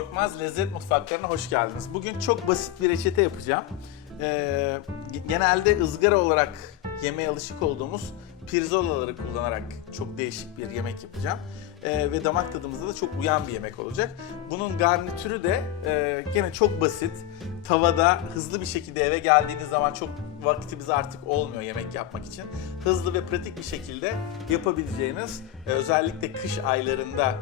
Korkmaz Lezzet Mutfaklarına hoş geldiniz. Bugün çok basit bir reçete yapacağım. Ee, genelde ızgara olarak yemeye alışık olduğumuz pirzolaları kullanarak çok değişik bir yemek yapacağım. Ee, ve damak tadımıza da çok uyan bir yemek olacak. Bunun garnitürü de e, gene çok basit. Tavada hızlı bir şekilde eve geldiğiniz zaman çok vaktimiz artık olmuyor yemek yapmak için. Hızlı ve pratik bir şekilde yapabileceğiniz, e, özellikle kış aylarında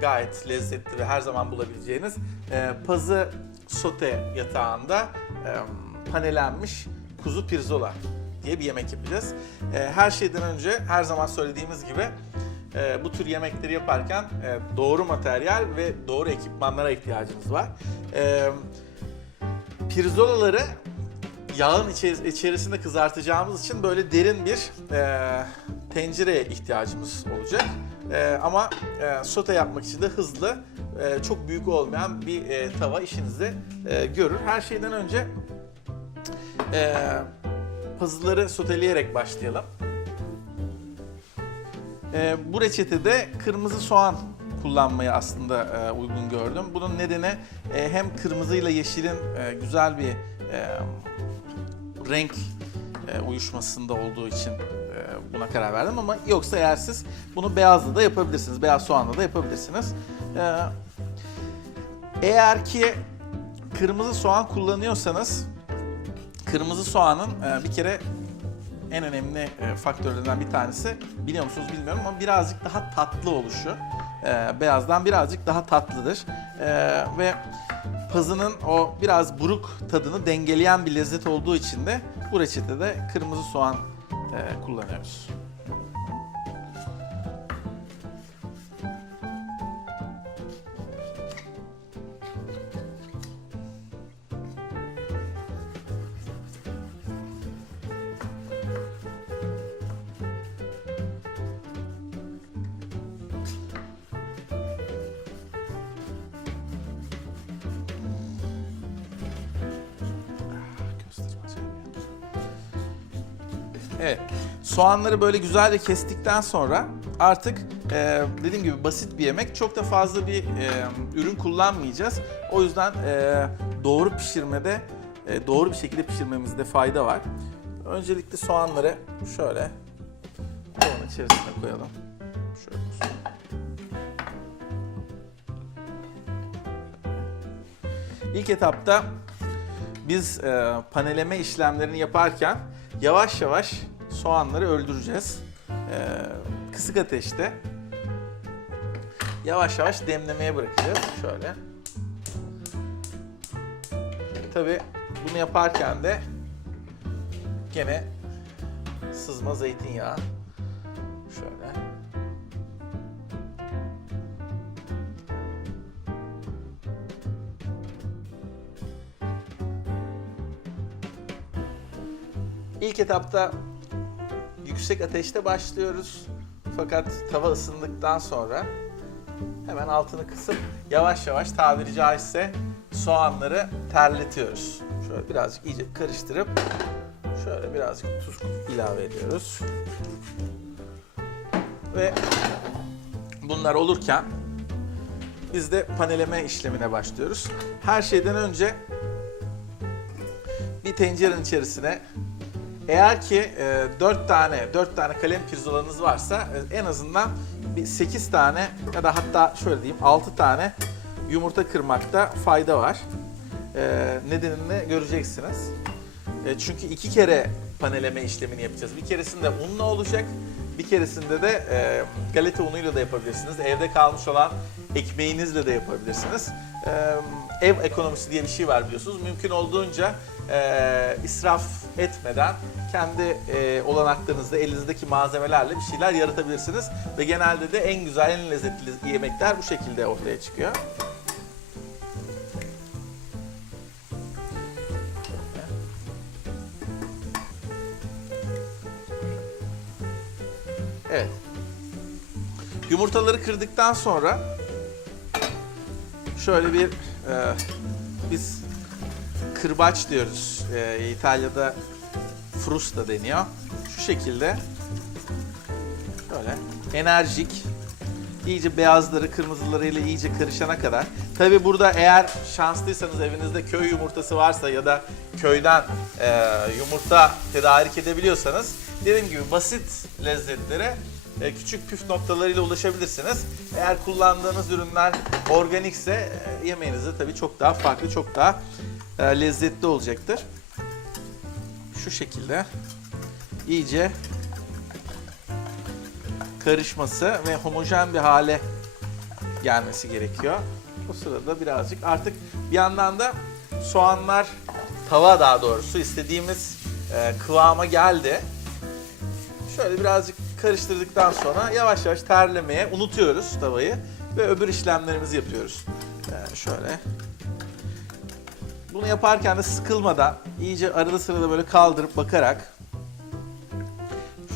gayet lezzetli ve her zaman bulabileceğiniz e, pazı sote yatağında e, panelenmiş kuzu pirzola diye bir yemek yapacağız. E, her şeyden önce her zaman söylediğimiz gibi e, bu tür yemekleri yaparken e, doğru materyal ve doğru ekipmanlara ihtiyacımız var. E, pirzolaları yağın içeris- içerisinde kızartacağımız için böyle derin bir e, tencereye ihtiyacımız olacak. E, ama e, sote yapmak için de hızlı, e, çok büyük olmayan bir e, tava işinizi e, görür. Her şeyden önce e, pazıları soteleyerek başlayalım. E, bu reçetede kırmızı soğan kullanmayı aslında e, uygun gördüm. Bunun nedeni e, hem kırmızıyla yeşilin e, güzel bir e, renk e, uyuşmasında olduğu için buna karar verdim ama yoksa eğer siz bunu beyazla da yapabilirsiniz. Beyaz soğanla da yapabilirsiniz. E, eğer ki kırmızı soğan kullanıyorsanız kırmızı soğanın e, bir kere en önemli e, faktörlerinden bir tanesi biliyor musunuz bilmiyorum ama birazcık daha tatlı oluşu. E, beyazdan birazcık daha tatlıdır. Ve pazının o biraz buruk tadını dengeleyen bir lezzet olduğu için de bu reçetede kırmızı soğan kullanıyoruz. Evet. Soğanları böyle güzelce kestikten sonra artık e, dediğim gibi basit bir yemek. Çok da fazla bir e, ürün kullanmayacağız. O yüzden e, doğru pişirmede, e, doğru bir şekilde pişirmemizde fayda var. Öncelikle soğanları şöyle tavanın içerisine koyalım. Şöyle. İlk etapta biz e, paneleme işlemlerini yaparken yavaş yavaş soğanları öldüreceğiz. E, kısık ateşte yavaş yavaş demlemeye bırakacağız. Şöyle. Tabi bunu yaparken de gene sızma zeytinyağı şöyle. İlk etapta yüksek ateşte başlıyoruz. Fakat tava ısındıktan sonra hemen altını kısıp yavaş yavaş tabiri caizse soğanları terletiyoruz. Şöyle birazcık iyice karıştırıp şöyle birazcık tuz ilave ediyoruz. Ve bunlar olurken biz de paneleme işlemine başlıyoruz. Her şeyden önce bir tencerenin içerisine eğer ki e, 4 tane 4 tane kalem pirzolanız varsa e, en azından bir 8 tane ya da hatta şöyle diyeyim 6 tane yumurta kırmakta fayda var. E, nedenini göreceksiniz. E, çünkü iki kere paneleme işlemini yapacağız. Bir keresinde unla olacak, bir keresinde de e, galeta unuyla da yapabilirsiniz. Evde kalmış olan ekmeğinizle de yapabilirsiniz. E, ev ekonomisi diye bir şey var biliyorsunuz. Mümkün olduğunca e, israf etmeden kendi e, olanaklarınızda elinizdeki malzemelerle bir şeyler yaratabilirsiniz. Ve genelde de en güzel, en lezzetli yemekler bu şekilde ortaya çıkıyor. Evet. Yumurtaları kırdıktan sonra şöyle bir e, biz kırbaç diyoruz. E, İtalya'da frusta deniyor. Şu şekilde böyle enerjik iyice beyazları kırmızılarıyla iyice karışana kadar. Tabi burada eğer şanslıysanız evinizde köy yumurtası varsa ya da köyden e, yumurta tedarik edebiliyorsanız dediğim gibi basit lezzetlere e, küçük püf noktalarıyla ulaşabilirsiniz. Eğer kullandığınız ürünler organikse e, yemeğinizde tabii çok daha farklı, çok daha e, lezzetli olacaktır. Şu şekilde iyice karışması ve homojen bir hale gelmesi gerekiyor. O sırada birazcık artık bir yandan da soğanlar tava daha doğrusu istediğimiz kıvama geldi. Şöyle birazcık karıştırdıktan sonra yavaş yavaş terlemeye unutuyoruz tavayı ve öbür işlemlerimizi yapıyoruz. Ee, şöyle. Bunu yaparken de sıkılmadan iyice arada sırada böyle kaldırıp bakarak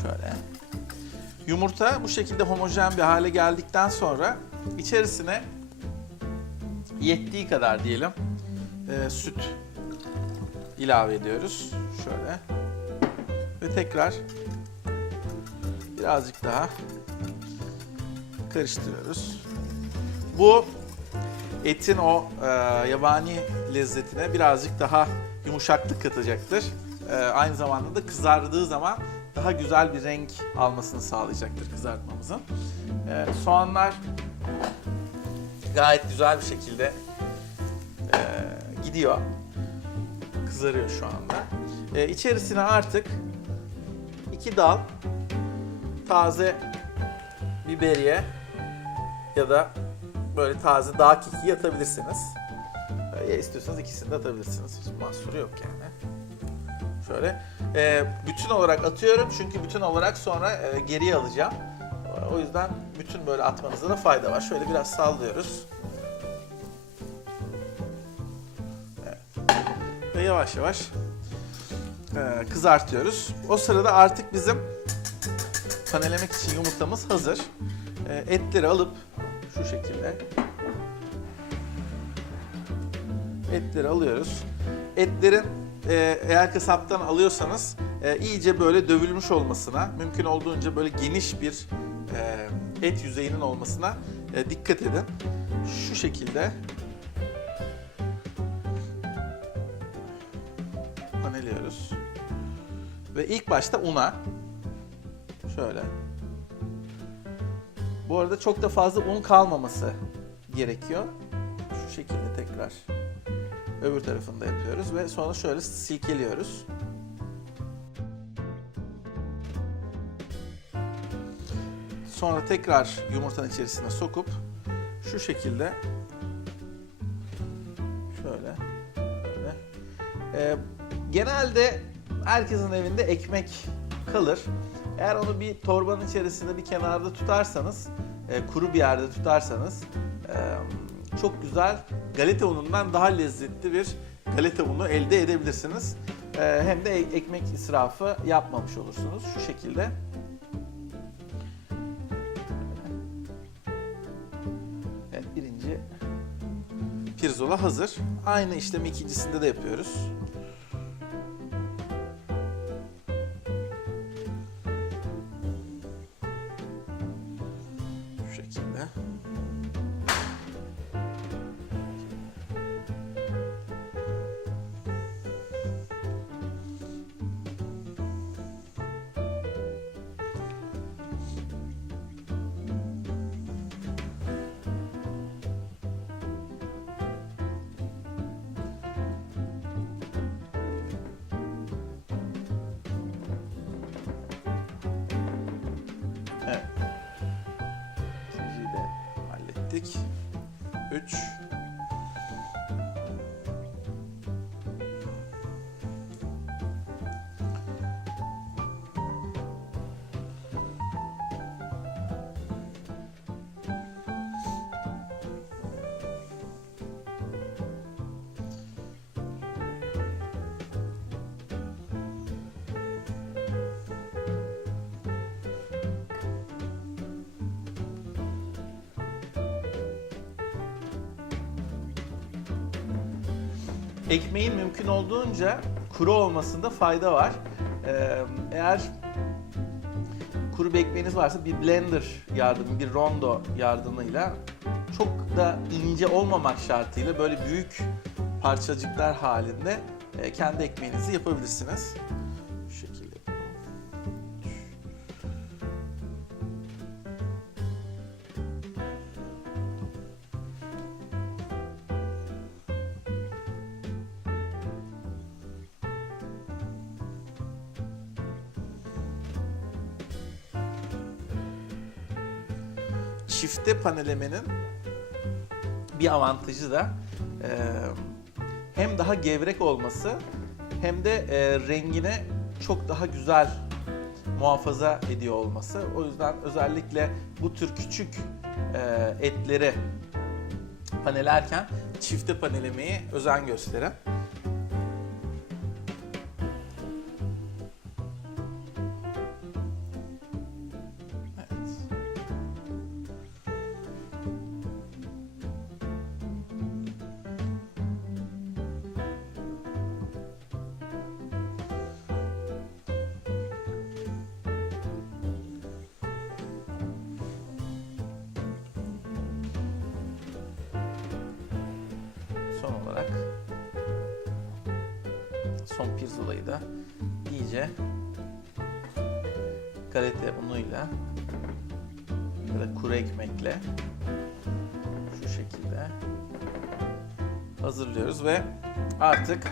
şöyle. Yumurta bu şekilde homojen bir hale geldikten sonra içerisine yettiği kadar diyelim e, süt ilave ediyoruz. Şöyle. Ve tekrar birazcık daha karıştırıyoruz. Bu etin o e, yabani lezzetine birazcık daha yumuşaklık katacaktır. E, aynı zamanda da kızardığı zaman daha güzel bir renk almasını sağlayacaktır kızartmamızın. E, soğanlar gayet güzel bir şekilde e, gidiyor. Kızarıyor şu anda. E, içerisine artık iki dal taze biberiye ya da böyle taze dağ keki atabilirsiniz. Ya istiyorsanız ikisini de atabilirsiniz. Hiç mahsuru yok yani. Şöyle e, bütün olarak atıyorum çünkü bütün olarak sonra e, geriye alacağım. O yüzden bütün böyle atmanızda da fayda var. Şöyle biraz sallıyoruz. Evet. Ve yavaş yavaş e, kızartıyoruz. O sırada artık bizim panelemek için yumurtamız hazır. E, etleri alıp şu şekilde etleri alıyoruz. Etlerin e, eğer kasaptan alıyorsanız e, iyice böyle dövülmüş olmasına, mümkün olduğunca böyle geniş bir e, et yüzeyinin olmasına e, dikkat edin. Şu şekilde paneliyoruz. Ve ilk başta una şöyle bu arada çok da fazla un kalmaması gerekiyor. Şu şekilde tekrar öbür tarafında yapıyoruz ve sonra şöyle silkeliyoruz. Sonra tekrar yumurtanın içerisine sokup şu şekilde şöyle böyle. Ee, genelde herkesin evinde ekmek kalır. Eğer onu bir torbanın içerisinde bir kenarda tutarsanız, e, kuru bir yerde tutarsanız e, çok güzel galeta unundan daha lezzetli bir galeta unu elde edebilirsiniz. E, hem de ekmek israfı yapmamış olursunuz şu şekilde. Evet birinci pirzola hazır. Aynı işlemi ikincisinde de yapıyoruz. Şu 3 Ekmeğin mümkün olduğunca kuru olmasında fayda var. Ee, eğer kuru bir ekmeğiniz varsa bir blender yardımı, bir rondo yardımıyla çok da ince olmamak şartıyla böyle büyük parçacıklar halinde e, kendi ekmeğinizi yapabilirsiniz. Çifte panelemenin bir avantajı da e, hem daha gevrek olması hem de e, rengini çok daha güzel muhafaza ediyor olması. O yüzden özellikle bu tür küçük e, etleri panelerken çifte panelemeyi özen gösterin. Son olarak son pirzolayı da iyice galeta unuyla ya da kuru ekmekle şu şekilde hazırlıyoruz ve artık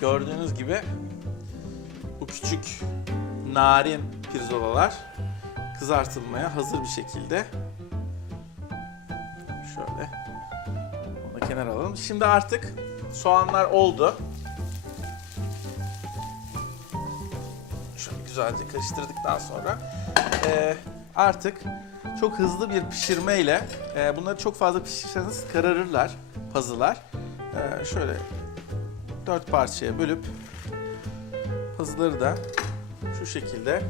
gördüğünüz gibi bu küçük narin pirzolalar kızartılmaya hazır bir şekilde şöyle kenara alalım. Şimdi artık soğanlar oldu. Şöyle güzelce karıştırdıktan sonra eee, artık çok hızlı bir pişirmeyle eee, bunları çok fazla pişirirseniz kararırlar, pazılar. Eee, şöyle dört parçaya bölüp pazıları da şu şekilde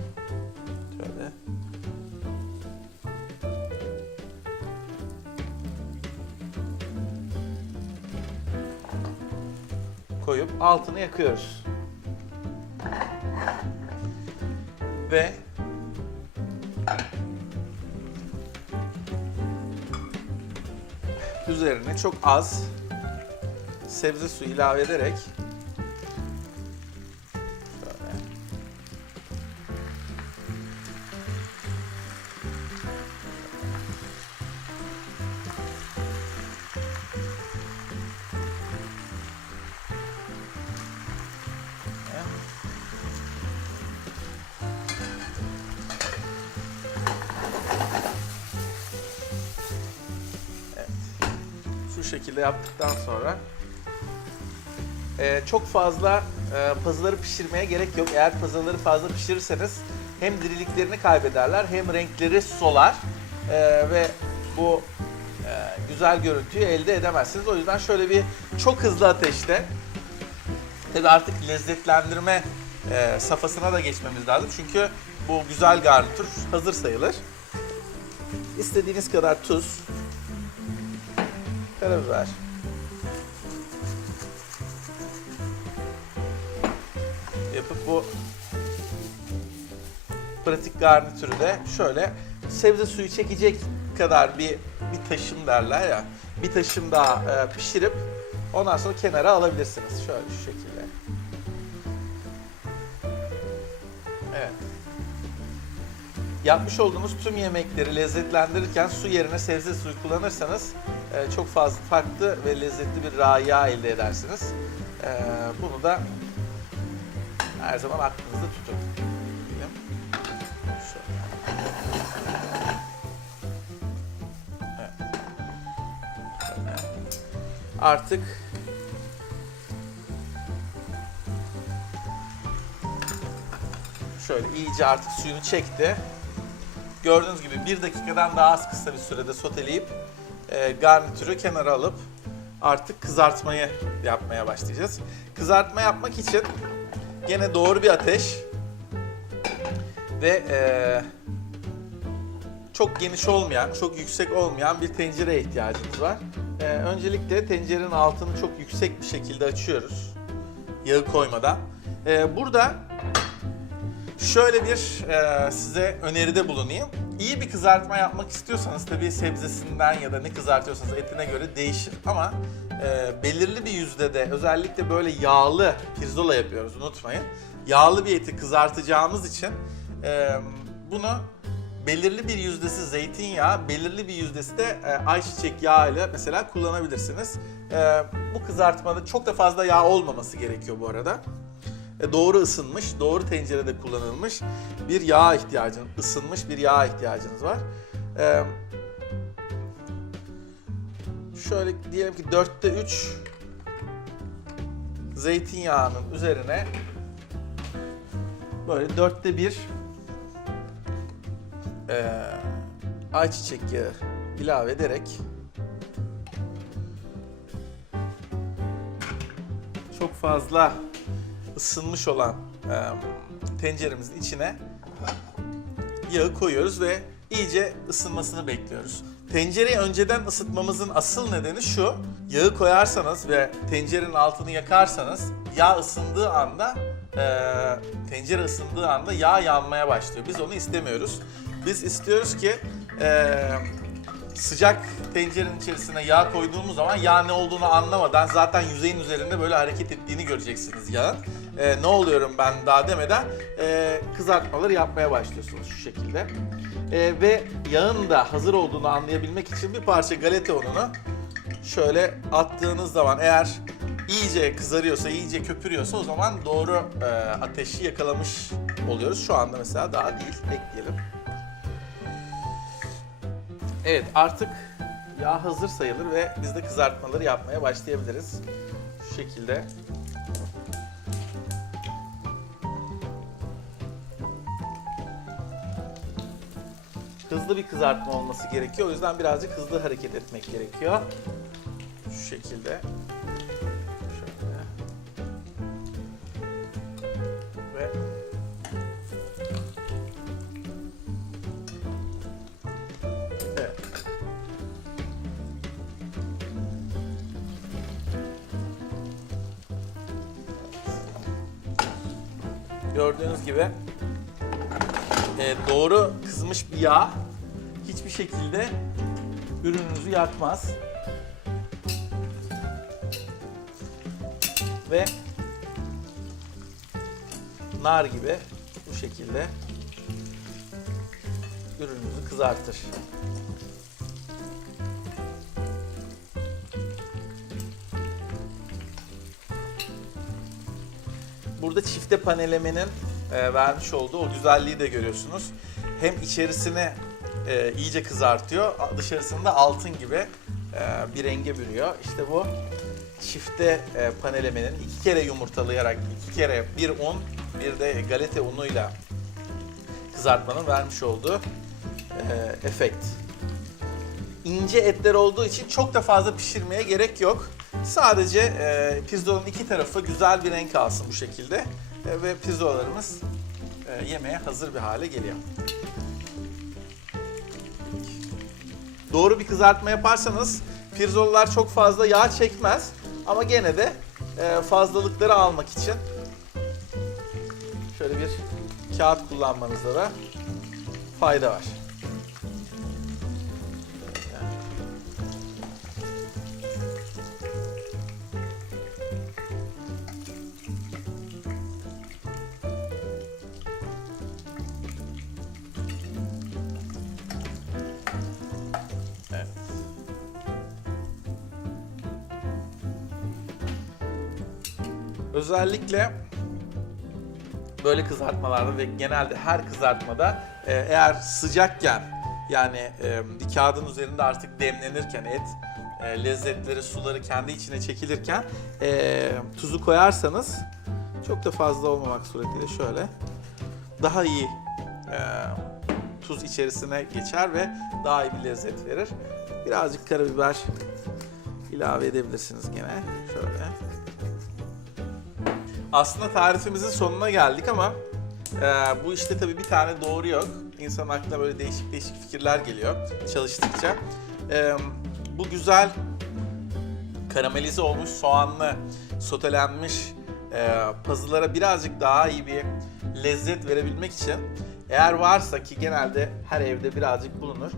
koyup altını yakıyoruz. Ve üzerine çok az sebze suyu ilave ederek şu şekilde yaptıktan sonra e, çok fazla e, pazıları pişirmeye gerek yok. Eğer pazıları fazla pişirirseniz hem diriliklerini kaybederler hem renkleri solar E, ve bu e, güzel görüntüyü elde edemezsiniz. O yüzden şöyle bir çok hızlı ateşte tabi artık lezzetlendirme e, safhasına da geçmemiz lazım. Çünkü bu güzel garnitür hazır sayılır. İstediğiniz kadar tuz, karabiber. Yapıp bu pratik garnitürü de şöyle sebze suyu çekecek kadar bir bir taşım derler ya. Bir taşım daha e, pişirip ondan sonra kenara alabilirsiniz. Şöyle şu şekilde. Evet. Yapmış olduğunuz tüm yemekleri lezzetlendirirken su yerine sebze suyu kullanırsanız e, çok fazla farklı ve lezzetli bir raya elde edersiniz. E, bunu da her zaman aklınızda tutun. Artık şöyle iyice artık suyunu çekti. Gördüğünüz gibi bir dakikadan daha az kısa bir sürede soteleyip e, garnitürü kenara alıp artık kızartmayı yapmaya başlayacağız. Kızartma yapmak için gene doğru bir ateş ve e, çok geniş olmayan, çok yüksek olmayan bir tencereye ihtiyacımız var. E, öncelikle tencerenin altını çok yüksek bir şekilde açıyoruz. Yağı koymadan. E, burada Şöyle bir e, size öneride bulunayım. İyi bir kızartma yapmak istiyorsanız tabii sebzesinden ya da ne kızartıyorsanız etine göre değişir. Ama e, belirli bir yüzdede özellikle böyle yağlı pirzola yapıyoruz unutmayın. Yağlı bir eti kızartacağımız için e, bunu belirli bir yüzdesi zeytinyağı, belirli bir yüzdesi de e, ayçiçek yağı ile mesela kullanabilirsiniz. E, bu kızartmada çok da fazla yağ olmaması gerekiyor bu arada. E, doğru ısınmış, doğru tencerede kullanılmış bir yağ ihtiyacınız, ısınmış bir yağ ihtiyacınız var. E, şöyle diyelim ki dörtte 3 zeytinyağının üzerine böyle dörtte bir e, ayçiçek yağı ilave ederek çok fazla ısınmış olan e, tenceremizin içine yağı koyuyoruz ve iyice ısınmasını bekliyoruz. Tencereyi önceden ısıtmamızın asıl nedeni şu. Yağı koyarsanız ve tencerenin altını yakarsanız yağ ısındığı anda e, tencere ısındığı anda yağ yanmaya başlıyor. Biz onu istemiyoruz. Biz istiyoruz ki e, sıcak tencerenin içerisine yağ koyduğumuz zaman yağ ne olduğunu anlamadan zaten yüzeyin üzerinde böyle hareket ettiğini göreceksiniz yağın. E, ne oluyorum ben daha demeden e, kızartmaları yapmaya başlıyorsunuz şu şekilde. E, ve yağın da hazır olduğunu anlayabilmek için bir parça galeta ununu şöyle attığınız zaman eğer iyice kızarıyorsa, iyice köpürüyorsa o zaman doğru e, ateşi yakalamış oluyoruz. Şu anda mesela daha değil. Ekleyelim. Evet artık yağ hazır sayılır ve biz de kızartmaları yapmaya başlayabiliriz. Şu şekilde. Hızlı bir kızartma olması gerekiyor. O yüzden birazcık hızlı hareket etmek gerekiyor. Şu şekilde. Şöyle. Ve Evet. Gördüğünüz gibi e, doğru kızmış bir yağ hiçbir şekilde ürününüzü yakmaz. Ve nar gibi bu şekilde ürününüzü kızartır. Burada çifte panelemenin e, vermiş olduğu o güzelliği de görüyorsunuz. Hem içerisini e, iyice kızartıyor, dışarısında altın gibi e, bir renge bürüyor. İşte bu çifte e, panelemenin iki kere yumurtalayarak, iki kere bir un, bir de galeta unuyla kızartmanın vermiş olduğu e, efekt. İnce etler olduğu için çok da fazla pişirmeye gerek yok. Sadece e, pirzolanın iki tarafı güzel bir renk alsın bu şekilde E, ve pirzolalarımız e, yemeğe hazır bir hale geliyor. Doğru bir kızartma yaparsanız pirzolalar çok fazla yağ çekmez ama gene de e, fazlalıkları almak için şöyle bir kağıt kullanmanızda da fayda var. Özellikle böyle kızartmalarda ve genelde her kızartmada e, eğer sıcakken yani e, kağıdın üzerinde artık demlenirken et e, lezzetleri, suları kendi içine çekilirken e, tuzu koyarsanız çok da fazla olmamak suretiyle şöyle daha iyi tuz içerisine geçer ve daha iyi bir lezzet verir. Birazcık karabiber ilave edebilirsiniz gene. Şöyle. Aslında tarifimizin sonuna geldik ama e, bu işte tabii bir tane doğru yok. İnsan aklına böyle değişik değişik fikirler geliyor çalıştıkça. E, bu güzel karamelize olmuş soğanlı, sotelenmiş e, pazılara birazcık daha iyi bir lezzet verebilmek için eğer varsa ki genelde her evde birazcık bulunur.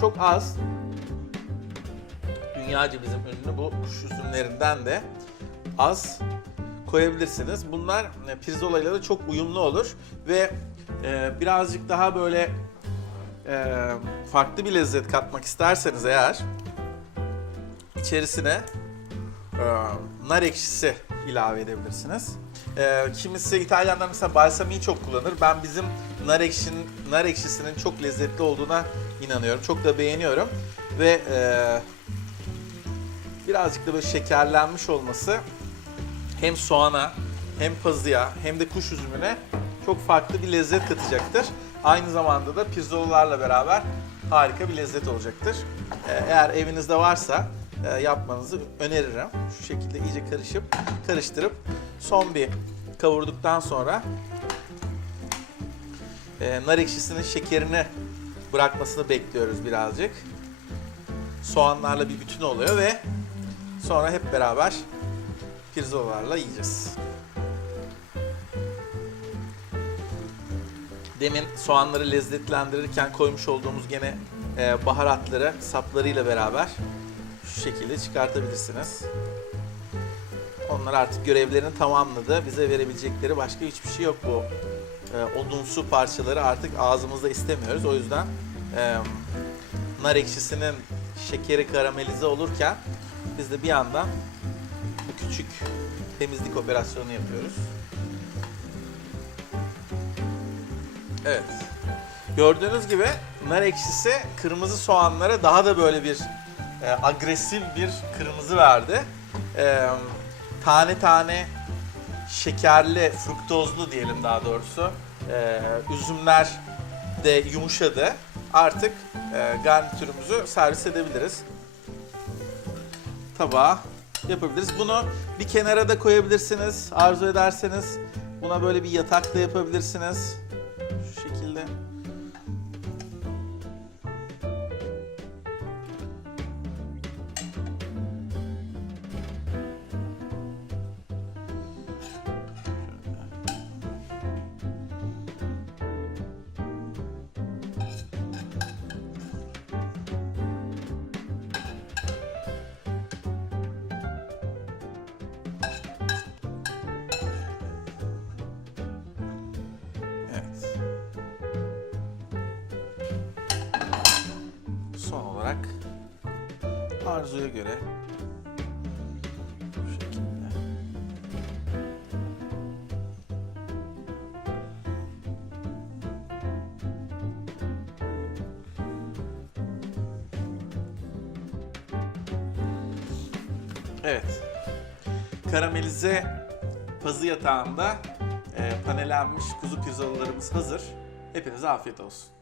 Çok az dünyaca bizim ünlü bu kuş üzümlerinden de az koyabilirsiniz. Bunlar e, pirzolayla da çok uyumlu olur ve e, birazcık daha böyle e, farklı bir lezzet katmak isterseniz eğer içerisine e, nar ekşisi ilave edebilirsiniz. E, kimisi İtalyanlar mesela balsamiyi çok kullanır. Ben bizim nar ekşinin nar ekşisinin çok lezzetli olduğuna inanıyorum. Çok da beğeniyorum ve e, birazcık da böyle şekerlenmiş olması hem soğana hem pazıya hem de kuş üzümüne çok farklı bir lezzet katacaktır. Aynı zamanda da pirzolalarla beraber harika bir lezzet olacaktır. Ee, Eğer evinizde varsa e, yapmanızı öneririm. Şu şekilde iyice karışıp karıştırıp son bir kavurduktan sonra e, nar ekşisinin şekerini bırakmasını bekliyoruz birazcık. Soğanlarla bir bütün oluyor ve sonra hep beraber pirzolalarla yiyeceğiz. Demin soğanları lezzetlendirirken koymuş olduğumuz gene e, baharatları saplarıyla beraber şu şekilde çıkartabilirsiniz. Onlar artık görevlerini tamamladı. Bize verebilecekleri başka hiçbir şey yok bu. E, odunsu parçaları artık ağzımızda istemiyoruz. O yüzden e, nar ekşisinin şekeri karamelize olurken biz de bir yandan küçük temizlik operasyonu yapıyoruz. Evet. Gördüğünüz gibi nar ekşisi kırmızı soğanlara daha da böyle bir e, agresif bir kırmızı verdi. E, tane tane şekerli, fruktozlu diyelim daha doğrusu. e, üzümler de yumuşadı. Artık e, garnitürümüzü servis edebiliriz. Tabağa yapabiliriz. Bunu bir kenara da koyabilirsiniz arzu ederseniz. Buna böyle bir yatak da yapabilirsiniz. Arzuya göre bu şekilde. Evet. Karamelize pazı yatağında e, panelenmiş kuzu pirzolalarımız hazır. Hepinize afiyet olsun.